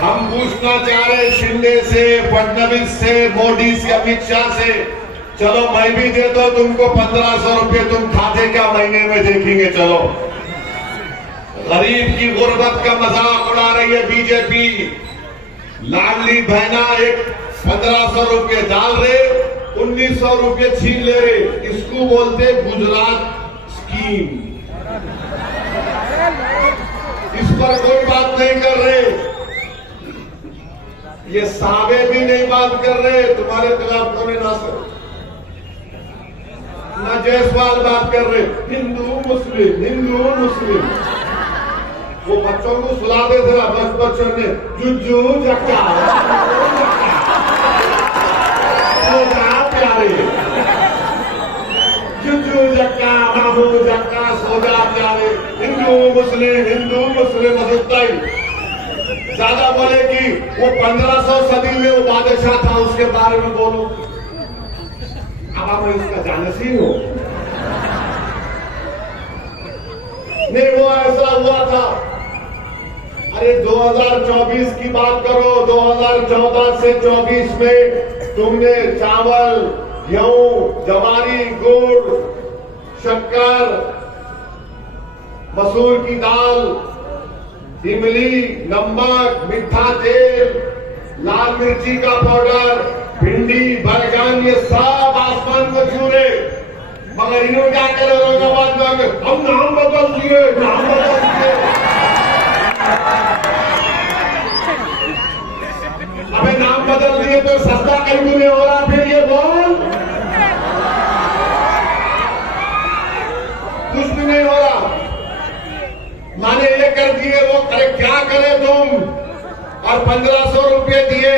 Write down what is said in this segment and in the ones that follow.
हम पूछना चाह रहे शिंदे से, फडणवीस से, मोदी से, अमित शाह से, चलो मैं भी देता हूं तुमको 1500 रुपये, तुम खाते क्या महीने में देखेंगे। चलो, गरीब की गुर्बत का मजाक उड़ा रही है बीजेपी। लाडली बहना एक 1500 रुपये डाल रहे, 1900 रुपये छीन ले रहे, इसको बोलते गुजरात स्कीम। इस पर कोई बात नहीं कर रहे, ये सावे भी नहीं बात कर रहे, तुम्हारे खिलाफ कोई ना जायसवाल बात कर रहे, हिंदू मुस्लिम, हिंदू मुस्लिम। वो बच्चों को सुलाते थे बस बच्चों ने जुजू जक्का प्यारे, जुजू जक्का, मामू जक्का, सोजा प्यारे, हिंदू मुस्लिम असुताई। ज्यादा बोले कि वो 1500 सदी में वो बादशाह था, उसके बारे में बोलो। अब मैं इसका जानसी हूं, नहीं वो ऐसा हुआ था। अरे 2024 की बात करो, 2014 से 24 में तुमने चावल, गेहूं, जवारी, गुड़, शक्कर, मसूर की दाल, इमली, नमक, मीठा तेल, लाल मिर्ची का पाउडर, भिंडी, बैगन, ये सब आसमान को छू रहे। मगर इन्होंने क्या करे, औरंगाबाद में हम नाम बदल दिए, नाम बदल दिए। अबे नाम बदल दिए तो सस्ता कहीं नहीं हो रहा, फिर ये बोल कुछ भी नहीं हो रहा। माने ये कर दिए, वो करे, क्या करे तुम। और 1500 रुपये दिए,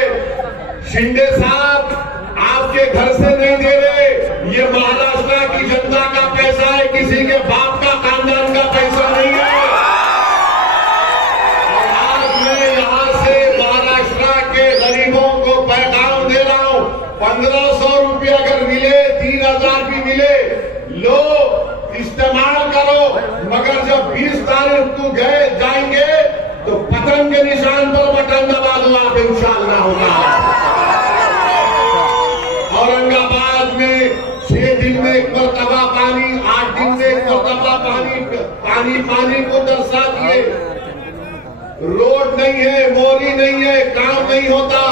शिंदे साहब आपके घर से नहीं दे रहे, ये महाराष्ट्र की जनता का पैसा है, किसी के बाप का खानदान का पैसा नहीं है। और आज मैं यहां से महाराष्ट्र के गरीबों को पैगाम दे रहा हूं, 1500 रुपये अगर मिले, 3000 भी मिले, लो इस्तेमाल करो। मगर जब 20 तारीख को गए जाएंगे तो पतंग के निशान पर बटन दबा दो आप, इंशाअल्लाह होगा। औरंगाबाद में 6 दिन में एक मरतबा पानी, 8 दिन में एक मरतबा पानी को दर्शा दिए। रोड नहीं है, मोरी नहीं है, काम नहीं होता।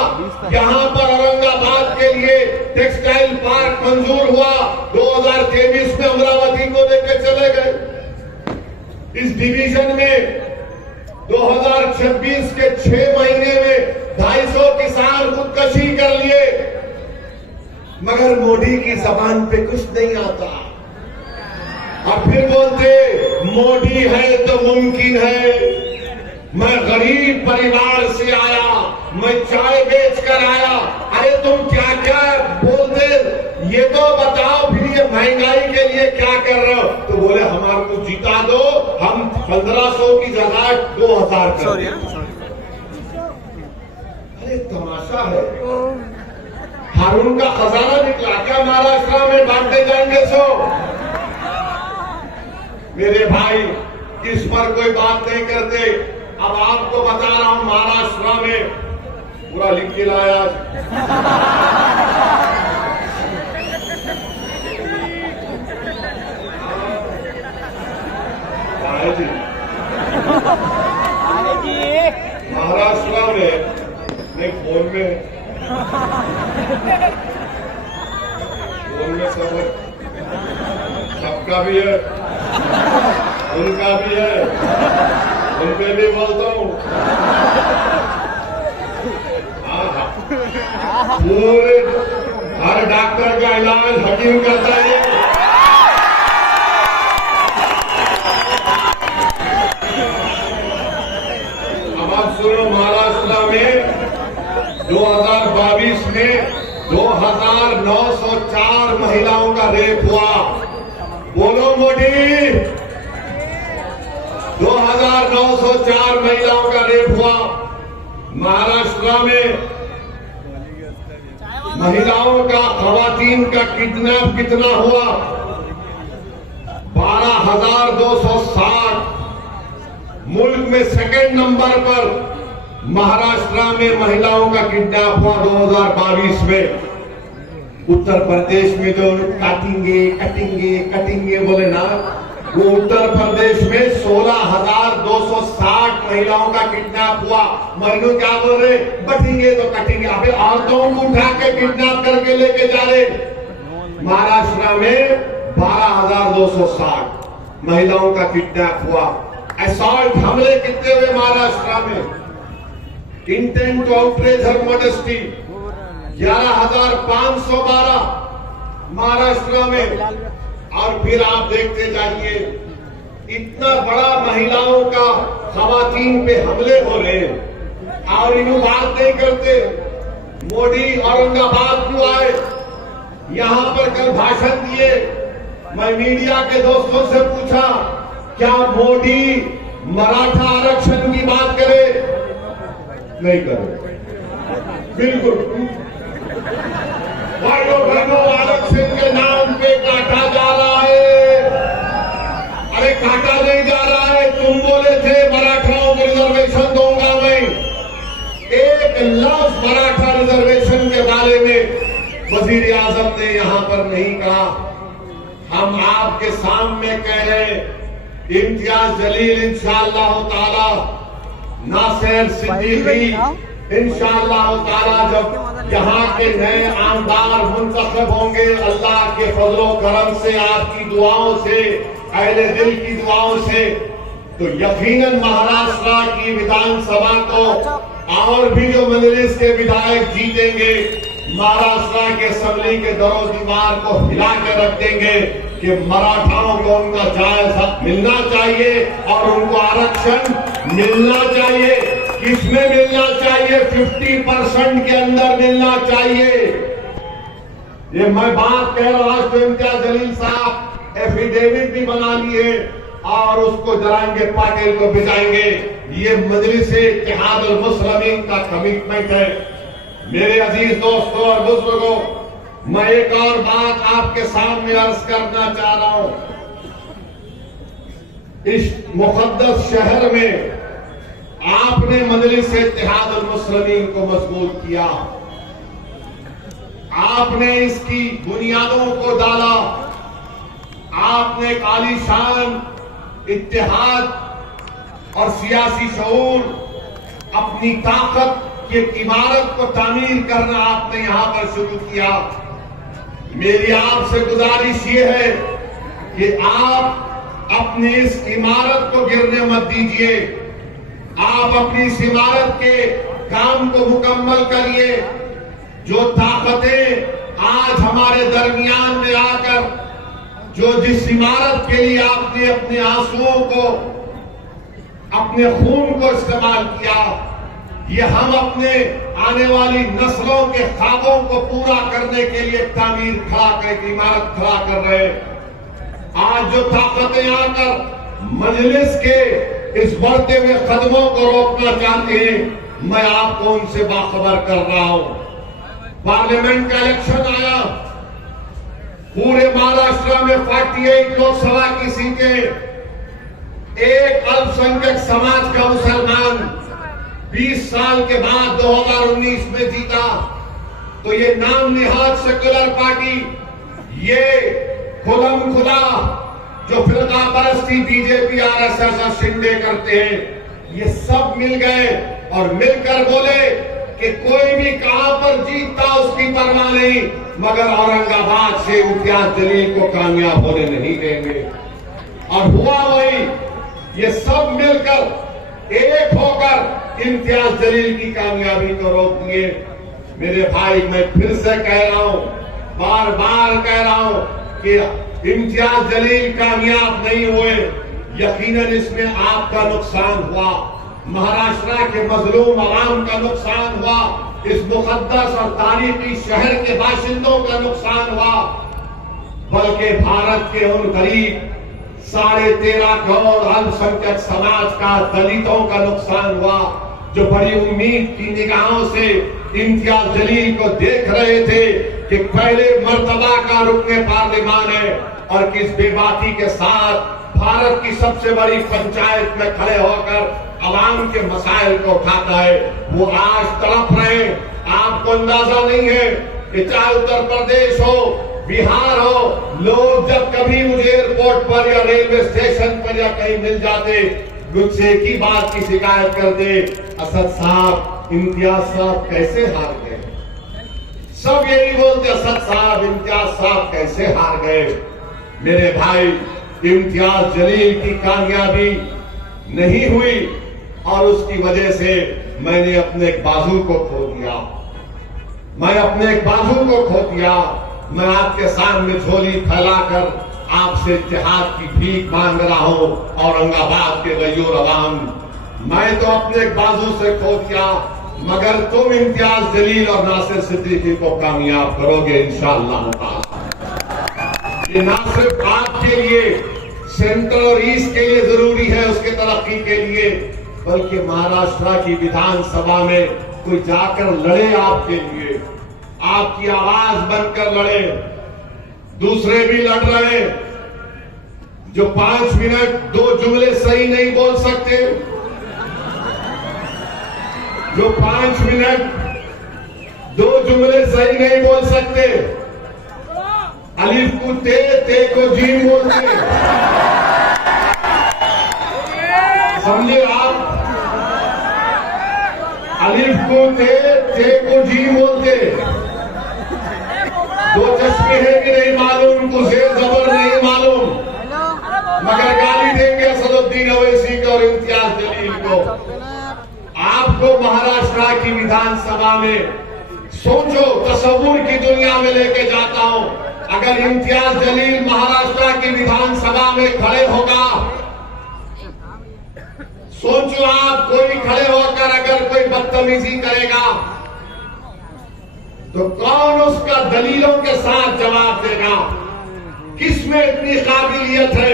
यहाँ पर औरंगाबाद के लिए टेक्सटाइल पार्क मंजूर हुआ, 2023 में अमरावती को लेकर चले गए। इस डिवीजन में 2026 के 6 महीने में 250 किसान खुदकशी कर लिए। मगर मोदी की जबान पे कुछ नहीं आता, और फिर बोलते मोदी है तो मुमकिन है। मैं गरीब परिवार से आया, मैं चाय बेच कर आया। अरे तुम क्या क्या बोलते, ये तो बताओ, फिर ये महंगाई के लिए क्या कर रहे हो। तो बोले हमारे को जिता दो, हम 1500 की जगह 2000 कर। अरे तमाशा है, हारून का खजाना निकला क्या महाराष्ट्र में बांटने जाएंगे। सो मेरे भाई इस पर कोई बात नहीं करते। अब आपको बता रहा हूं, महाराष्ट्र में पूरा लिख के लाया। महाराष्ट्र में नहीं, फोन में सबका भी है, उनका भी है, उनपे भी बोलता हूँ। पूरे हर डॉक्टर का इलाज हकीम करता है। अब आप सुनो, महाराष्ट्र में 2022 में 2904 महिलाओं का रेप हुआ। बोलो मोदी, 2904 महिलाओं का रेप हुआ। महाराष्ट्र में महिलाओं का, खवातीन का किडनैप कितना हुआ? 12,260। मुल्क में सेकंड नंबर पर महाराष्ट्र में महिलाओं का किडनैप हुआ 2022 में। उत्तर प्रदेश में जो काटेंगे कटेंगे कटेंगे बोले ना, वो उत्तर प्रदेश में 16,260 महिलाओं का किडनैप हुआ। मरीनों क्या बोल रहे, बटेंगे तो कटेंगे। अबे औरतों को उठा के किडनैप करके लेके जा रहे। महाराष्ट्र में 12,260 महिलाओं का किडनैप हुआ। असॉल्ट हमले कितने हुए महाराष्ट्र में? Intent to outrage her modesty 11,512 Maharashtra में। और फिर आप देखते जाइए, इतना बड़ा महिलाओं का खवातीन पे हमले हो रहे हैं और इन्हों बात नहीं करते। मोदी औरंगाबाद क्यों आए, यहां पर कल भाषण दिए। मैं मीडिया के दोस्तों से पूछा, क्या मोदी मराठा आरक्षण की बात करे? नहीं करे, बिल्कुल। भाइयों बहनों, आरक्षण के नाम पे काटा जा रहा है। अरे काटा नहीं जा रहा है। तुम बोले थे मराठाओं को रिजर्वेशन दूंगा मैं, एक लफ्ज मराठा रिजर्वेशन के बारे में वजीर आजम ने यहां पर नहीं कहा। हम आपके सामने कह रहे हैं, इम्तियाज जलील इंशाअल्लाह ताला, नासिर सिद्दीकी इंशाअल्लाह ताला जब यहाँ के नए आमदार मुंतखब होंगे, अल्लाह के फजलो करम से, आपकी दुआओं से, अहले दिल की दुआओं से, तो यकीनन महाराष्ट्र की विधानसभा को और भी जो मजलिस के विधायक जीतेंगे, महाराष्ट्र के असेंबली के दरो दीवार को हिला के रख देंगे कि मराठाओं को उनका जायज हक मिलना चाहिए और उनको आरक्षण मिलना चाहिए। किसमें मिलना चाहिए? 50% के अंदर मिलना चाहिए। ये मैं बात कह रहा हूं। आज तो इम्तियाज जलील साहब एफिडेविट भी बना लिए और उसको जराएंगे, पाटिल को भिजाएंगे। ये मजलिस इत्तेहाद अल मुस्लिमीन का कमिटमेंट है। मेरे अजीज दोस्तों और बुजुर्गों, मैं एक और बात आपके सामने अर्ज करना चाह रहा हूं। इस मुकद्दस शहर में आपने मजलिस इत्तेहाद अल मुस्लिमीन को मजबूत किया, आपने इसकी बुनियादों को डाला, आपने एक आलीशान इत्तेहाद और सियासी शऊर, अपनी ताकत की एक इमारत को तामीर करना आपने यहां पर शुरू किया। मेरी आपसे गुजारिश ये है कि आप अपनी इस इमारत को गिरने मत दीजिए। आप अपनी इस इमारत के काम को मुकम्मल करिए। जो ताकतें आज हमारे दरमियान में आकर, जो जिस इमारत के लिए आपने अपने आंसुओं को, अपने खून को इस्तेमाल किया, ये हम अपने आने वाली नस्लों के ख्वाबों को पूरा करने के लिए तामीर खड़ा कर, इमारत खड़ा कर रहे हैं। आज जो ताकतें आकर मजलिस के इस बढ़ते हुए कदमों को रोकना चाहते हैं, मैं आपको उनसे बाखबर कर रहा हूं। पार्लियामेंट का इलेक्शन आया, पूरे महाराष्ट्र में 48 लोकसभा की सीटें एक अल्पसंख्यक समाज का मुसलमान 20 साल के बाद 2019 में जीता। तो ये नाम निहाद सेक्युलर पार्टी, ये खुलम खुदा जो फिरका परस्ती बीजेपी आरएसएस और शिंदे करते हैं, ये सब मिल गए और मिलकर बोले कि कोई भी कहां पर जीतता उसकी परवाह नहीं, मगर औरंगाबाद से इम्तियाज जलील को कामयाब होने नहीं देंगे। और हुआ वही, ये सब मिलकर एक होकर इम्तियाज जलील की कामयाबी को रोक दिए। मेरे भाई, मैं फिर से कह रहा हूं, बार बार कह रहा हूं कि इम्तियाज जलील कामयाब नहीं हुए। यकीनन इसमें आपका नुकसान हुआ, महाराष्ट्र के मजलूम आवाम का नुकसान हुआ, इस मुकद्दस और तारीखी शहर के बाशिंदों का नुकसान हुआ, बल्कि भारत के उन गरीब 13.5 करोड़ अल्पसंख्यक समाज का, दलितों का नुकसान हुआ, जो बड़ी उम्मीद की निगाहों से इम्तियाज जलील को देख रहे थे कि पहले मर्तबा का रुकने पार्लियामान है और किस बेबाकी के साथ भारत की सबसे बड़ी पंचायत में खड़े होकर आवाम के मसाइल को उठाता है, वो आज तड़प रहे हैं। आपको अंदाजा नहीं है कि चाहे उत्तर प्रदेश हो, बिहार हो, लोग जब कभी मुझे एयरपोर्ट पर या रेलवे स्टेशन पर या कहीं मिल जाते, मुझसे एक ही बात की शिकायत करते, असद साहब, इम्तियाज साहब कैसे हार गए। सब यही बोलते, असद साहब, इम्तियाज साहब कैसे हार गए। मेरे भाई, इम्तियाज जलील की कामयाबी नहीं हुई और उसकी वजह से मैंने अपने एक बाजू को खो दिया। मैं अपने एक बाजू को खो दिया। मैं आपके सामने झोली फैलाकर आपसे इत्तेहाद की भीख मांग रहा हूं। औरंगाबाद के गयूर अवाम, मैं तो अपने एक बाजू से खो दिया, मगर तुम इम्तियाज जलील और नासिर सिद्दीकी को कामयाब करोगे इंशाअल्लाह ताला। ये ना सिर्फ आपके लिए, सेंट्रल और ईस्ट के लिए जरूरी है, उसके तरक्की के लिए, बल्कि महाराष्ट्र की विधानसभा में कोई जाकर लड़े आपके लिए, आपकी आवाज बनकर लड़े। दूसरे भी लड़ रहे, जो 5 मिनट 2 जुमले सही नहीं बोल सकते, जो 5 मिनट 2 जुमले सही नहीं बोल सकते, अलिफ को ते को जीम बोलते, समझे आप। अलिफ को ते को जीम बोलते। 2 चश्मे हैं कि नहीं मालूम, उनको शेर जबर नहीं मालूम, मगर गाली देंगे असदुद्दीन अवैसी को और इम्तियाज जलील को। आपको महाराष्ट्र की विधानसभा में सोचो, तस्वुर की दुनिया में लेके जाता हूं। अगर इम्तियाज जलील महाराष्ट्र की विधानसभा में खड़े होगा, सोचो आप, कोई खड़े होकर अगर कोई बदतमीजी करेगा तो कौन उसका दलीलों के साथ जवाब देगा। किसमें इतनी काबिलियत है,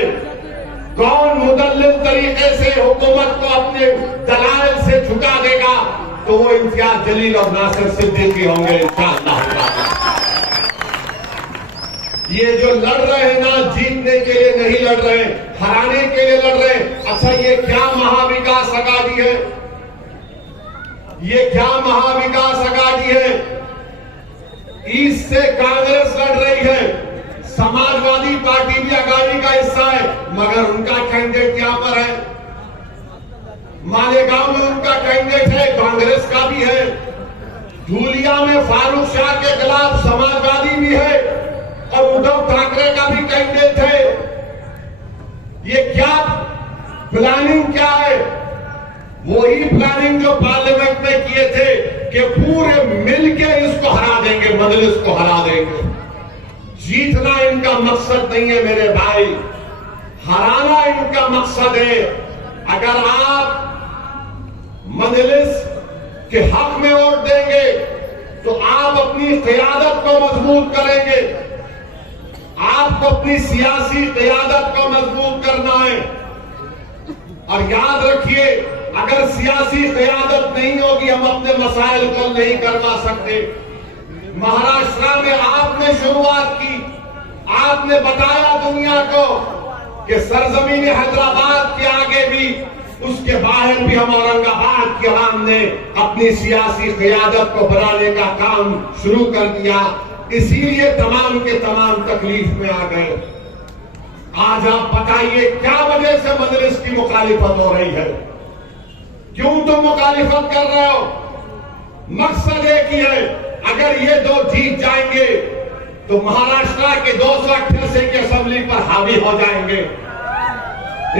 कौन मुदल्लिल तरीके से हुकूमत को अपने दलाल से झुका देगा, तो वो इम्तियाज जलील और नासिर सिद्दीकी होंगे इंशाअल्लाह। ये जो लड़ रहे हैं ना, जीतने के लिए नहीं लड़ रहे, हराने के लिए लड़ रहे। अच्छा, ये क्या महाविकास अघाड़ी है, ये क्या महाविकास अघाड़ी है। ईस्ट से कांग्रेस लड़ रही है, समाजवादी पार्टी भी अघाड़ी का हिस्सा है, मगर उनका कैंडिडेट यहां पर है। मालेगांव में उनका कैंडिडेट है, कांग्रेस का भी है। धूलिया में फारूक शाह के खिलाफ समाजवादी भी है और उद्धव ठाकरे का भी कैंडिडेट है। ये क्या प्लानिंग क्या है? वही प्लानिंग जो पार्लियामेंट में किए थे कि पूरे मिलके इसको हरा देंगे, मजलिस को हरा देंगे। जीतना इनका मकसद नहीं है मेरे भाई, हराना इनका मकसद है। अगर आप मजलिस के हक में वोट देंगे तो आप अपनी क़यादत को मजबूत करेंगे। आपको अपनी सियासी क़यादत को मजबूत करना है। और याद रखिए, अगर सियासी क़यादत नहीं होगी, हम अपने मसाइल को नहीं करवा सकते। महाराष्ट्र में आपने शुरुआत की, आपने बताया दुनिया को कि सरजमीन हैदराबाद के आगे भी, उसके बाहर भी हम औरंगाबाद के आवाम ने अपनी सियासी क़यादत को बनाने का काम शुरू कर दिया। इसीलिए तमाम के तमाम तकलीफ में आ गए। आज आप बताइए क्या वजह से मजलिस की मुखालिफत हो रही है? क्यों तुम मुखालिफत कर रहे हो? मकसद एक ही है, अगर ये 2 जीत जाएंगे तो महाराष्ट्र के 288 की असेंबली पर हावी हो जाएंगे।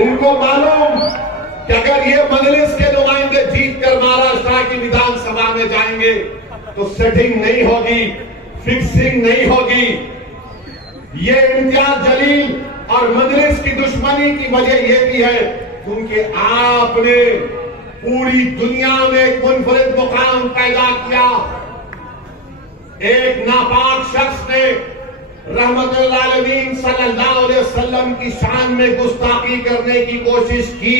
इनको मालूम कि अगर ये मजलिस के नुमाइंदे जीत कर महाराष्ट्र की विधानसभा में जाएंगे तो सेटिंग नहीं होगी, फिक्सिंग नहीं होगी। ये इम्तियाज जलील और मजलिस की दुश्मनी की वजह यह भी है क्योंकि आपने पूरी दुनिया में एक मुनफरिद मुकाम पैदा किया। एक नापाक शख्स ने रहमतुल आलमीन सल्लल्लाहु अलैहि वसल्लम की शान में गुस्ताखी करने की कोशिश की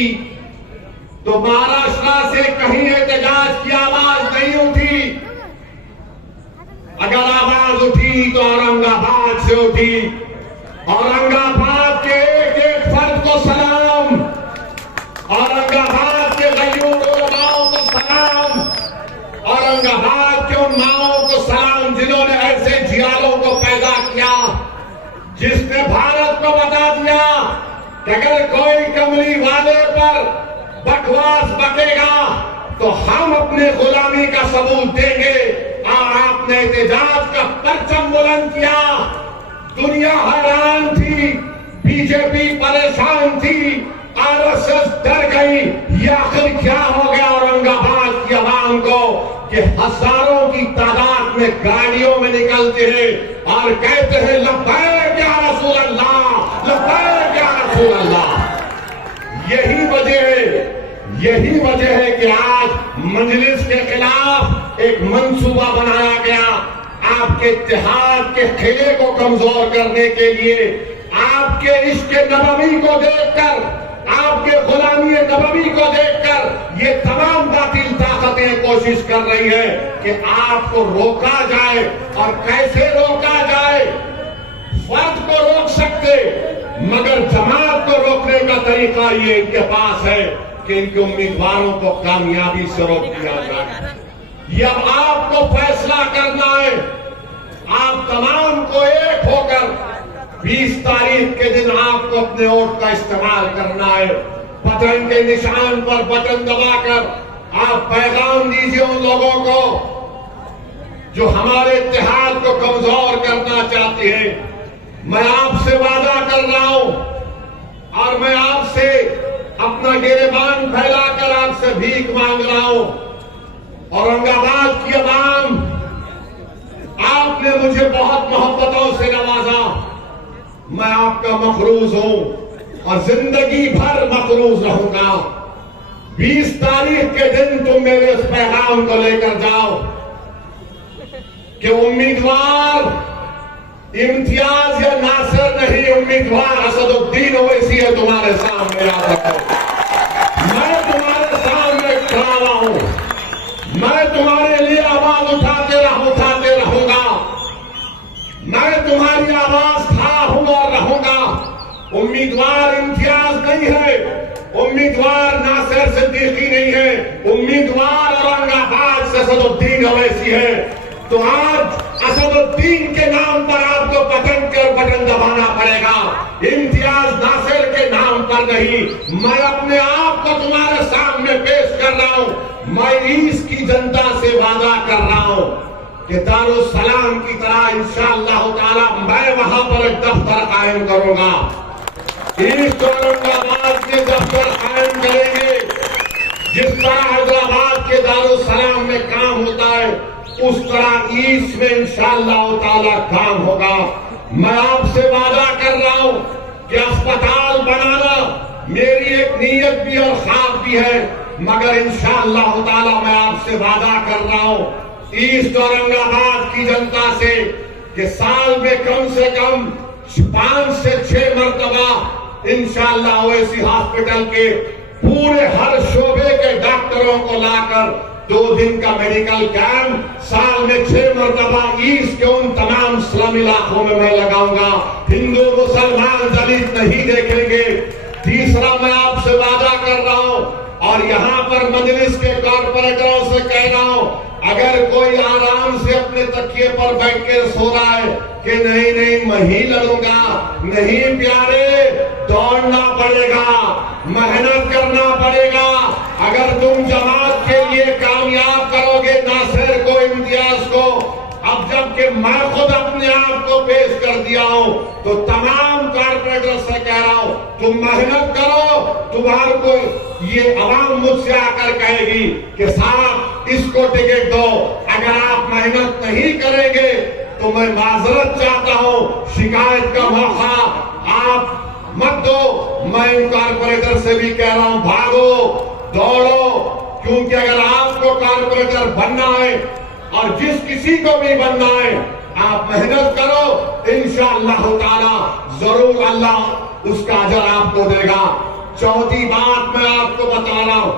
तो महाराष्ट्र से कहीं एहतजाज की आवाज नहीं उठी। अगर आवाज उठी तो औरंगाबाद से उठी। औरंगाबाद के एक एक फर्द को सलाम, औरंगाबाद के गयूर कि अगर कोई कमली वाले पर बकवास बकेगा तो हम अपने गुलामी का सबूत देंगे। और आपने एहतजाज का परचम बुलंद किया, दुनिया हैरान थी, बीजेपी परेशान थी, आरएसएस डर गई। ये आखिर क्या हो गया औरंगाबाद की आवाम को कि हजारों की तादाद में गाड़ियों में निकलते हैं और कहते हैं लब्बैक या रसूल अल्लाह, लब्बैक या रसूल अल्लाह। यही वजह है कि आज मजलिस के खिलाफ एक मंसूबा बनाया गया, आपके इत्तेहाद के खेले को कमजोर करने के लिए, आपके इश्क नबवी को देखकर, आपके गुलामी नबवी को देखकर ये तमाम बातिल ताकतें कोशिश कर रही है कि आपको रोका जाए। और कैसे रोका जाए? फर्द को रोक सकते, मगर जमात को रोकने का तरीका ये इनके पास है कि इनके उम्मीदवारों को कामयाबी से रोक दिया जाए। ये अब आपको फैसला करना है। आप तमाम को एक होकर 20 तारीख के दिन आपको अपने वोट का इस्तेमाल करना है। बटन के निशान पर बटन दबाकर आप पैगाम दीजिए उन लोगों को जो हमारे इत्तेहाद को कमजोर करना चाहते हैं। मैं आपसे वादा कर रहा हूं और मैं आपसे अपना गिरेबान फैलाकर आपसे भीख मांग रहा हूं। औरंगाबाद की आवाम, आपने मुझे बहुत मोहब्बतों से नवाजा, मैं आपका मखरूज हूं और जिंदगी भर मखरूज रहूंगा। 20 तारीख के दिन तुम मेरे इस पैगाम को लेकर जाओ कि उम्मीदवार इम्तियाज या नासिर नहीं, उम्मीदवार असदुद्दीन ओवैसी है तुम्हारे सामने। याद रखो, मैं तुम्हारे सामने खड़ा हुआ हूं, मैं तुम्हारे लिए आवाज उठाते रहूंगा, मैं तुम्हारी आवाज था हूं और रहूंगा। उम्मीदवार इम्तियाज नहीं है, उम्मीदवार नासिर सिद्दीकी नहीं है, उम्मीदवार औरंगाबाद से असदुद्दीन ओवैसी है। तो आज असदुद्दीन के नाम पर आपको बटन दबाना पड़ेगा, इम्तियाज नासिर के नाम पर नहीं। मैं अपने आप को तुम्हारे सामने पेश कर रहा हूं। मैं ईस्ट की जनता से वादा कर रहा हूं कि दारुस्सलाम की तरह इंशाअल्लाह ताला मैं वहां पर एक दफ्तर कायम करूंगा। ईस्ट औरंगाबाद के दफ्तर कायम करेंगे। जिस तरह हैदराबाद के दारुस्सलाम में काम होता है उस तरह ईस्ट में इंशाअल्लाह ताला काम होगा। मैं आपसे वादा कर रहा हूं कि अस्पताल बनाना मेरी एक नीयत भी और ख्वाब भी है, मगर इंशाअल्लाह ताला मैं आपसे वादा कर रहा हूं ईस्ट औरंगाबाद की जनता से कि साल में कम से कम 5 से 6 मरतबा इंशाअल्लाह ओवैसी हॉस्पिटल के पूरे हर शोबे के डॉक्टरों को लाकर 2 दिन का मेडिकल कैंप साल में 6 मरतबा ईस्ट के उन तमाम स्लम इलाकों में मैं लगाऊंगा। हिंदू मुसलमान दलित नहीं देखेंगे। तीसरा, मैं आपसे वादा कर रहा हूं और यहां पर मजलिस के कॉर्पोरेटरों से कह रहा हूं, अगर कोई आराम से अपने तकिए पर बैठ के सो रहा है कि नहीं मैं ही लड़ूंगा, नहीं प्यारे, दौड़ना पड़ेगा, मेहनत करना पड़ेगा। अगर तुम जमात के लिए कामयाब करोगे नासिर को, इम्तियाज को, अब जबकि मैं खुद अपने आप को पेश कर दिया हूं तो तमाम कॉर्पोरेटर से कह रहा हूं तुम मेहनत करो। तुम्हारे को ये आवाम मुझसे आकर कहेगी कि साहब इसको टिकट दो, अगर आप मेहनत नहीं करेंगे तो मैं माजरत चाहता हूं, शिकायत का मौका आप मत दो। मैं इन कॉर्पोरेटर से भी कह रहा हूं भागो, दौड़ो, क्योंकि अगर आपको कॉर्पोरेटर बनना है और जिस किसी को भी बनना है आप मेहनत करो, इंशाअल्लाह ताला जरूर अल्लाह उसका अजर आपको देगा। चौथी बात मैं आपको बता रहा हूं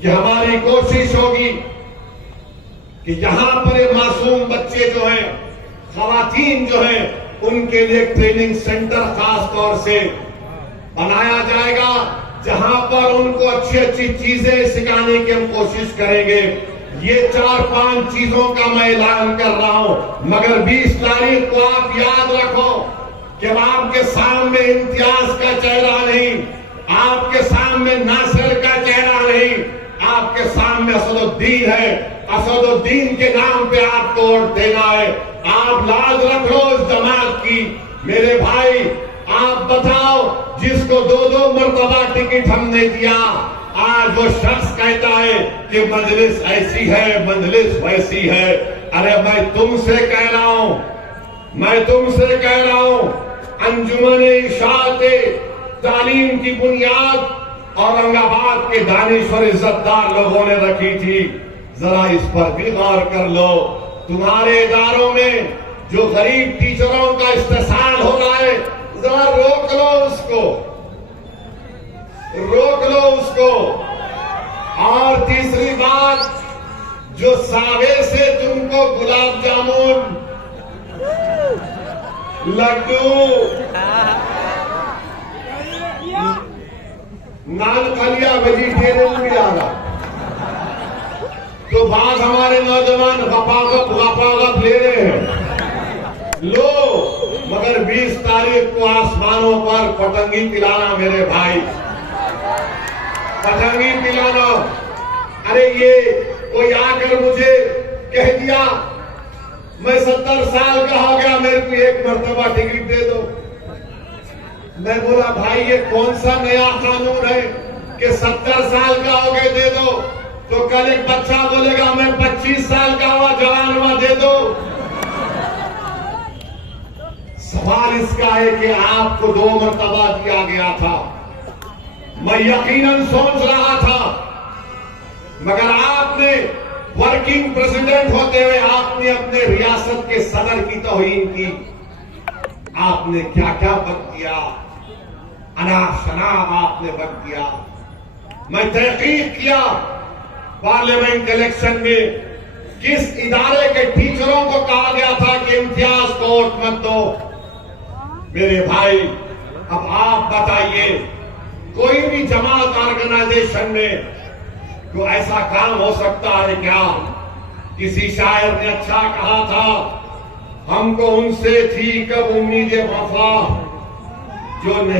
कि हमारी कोशिश होगी कि यहां पर ये मासूम बच्चे जो हैं, खवातीन जो हैं, उनके लिए ट्रेनिंग सेंटर खास तौर से बनाया जाएगा जहां पर उनको अच्छी अच्छी चीजें सिखाने की हम कोशिश करेंगे। ये 4-5 चीजों का मैं ऐलान कर रहा हूं, मगर 20 तारीख को आप याद रखो कि अब आपके सामने इम्तियाज का चेहरा नहीं, आपके सामने नासिर का चेहरा नहीं, आपके सामने असदुद्दीन है। असदुद्दीन के नाम पे आपको वोट देना है। आप लाज रख लो इस जमात की। मेरे भाई, आप बताओ, जिसको 2-2 मरतबा टिकट हमने दिया, आज वो शख्स कहता है कि मजलिस ऐसी है, मजलिस वैसी है। अरे मैं तुमसे कह रहा हूं, अंजुमन इशाअत तालीम की बुनियाद औरंगाबाद के दानिश्वर इज्जतदार लोगों ने रखी थी। जरा इस पर भी गौर कर लो। तुम्हारे इदारों में जो गरीब टीचरों का इस्तेसाल हो रहा है, जरा रोक लो उसको। और तीसरी बात, जो सावे से तुमको गुलाब जामुन, लड्डू, नान खलिया वेजिटेरियन भी आ रहा, तो बात हमारे नौजवान गपागप ले रहे हैं। लो, मगर 20 तारीख को आसमानों पर पतंगी पिलाना मेरे भाई, पतंगी पिलाना। अरे ये कोई आकर मुझे कह दिया मैं 70 साल का हो गया, मेरे को 1 मरतबा टिकट दे दो। मैं बोला भाई ये कौन सा नया कानून है कि 70 साल का हो गए दे दो? तो कल एक बच्चा बोलेगा मैं 25 साल का हुआ, जवान हुआ, दे दो। सवाल इसका है कि आपको 2 मरतबा दिया गया था। मैं यकीनन सोच रहा था, मगर आपने वर्किंग प्रेसिडेंट होते हुए आपने अपने रियासत के सदर की तौहीन की। आपने क्या क्या वक्त दिया, अनाप शनाप आपने वक्त दिया। मैं तहकीक किया पार्लियामेंट इलेक्शन में किस इदारे के टीचरों को कहा गया था कि इम्तियाज को वोट मत दो। मेरे भाई, अब आप बताइए, कोई भी जमात ऑर्गेनाइजेशन में तो ऐसा काम हो सकता है क्या? किसी शायर ने अच्छा कहा था, हमको उनसे थी कब उम्मीद वफा जो नहीं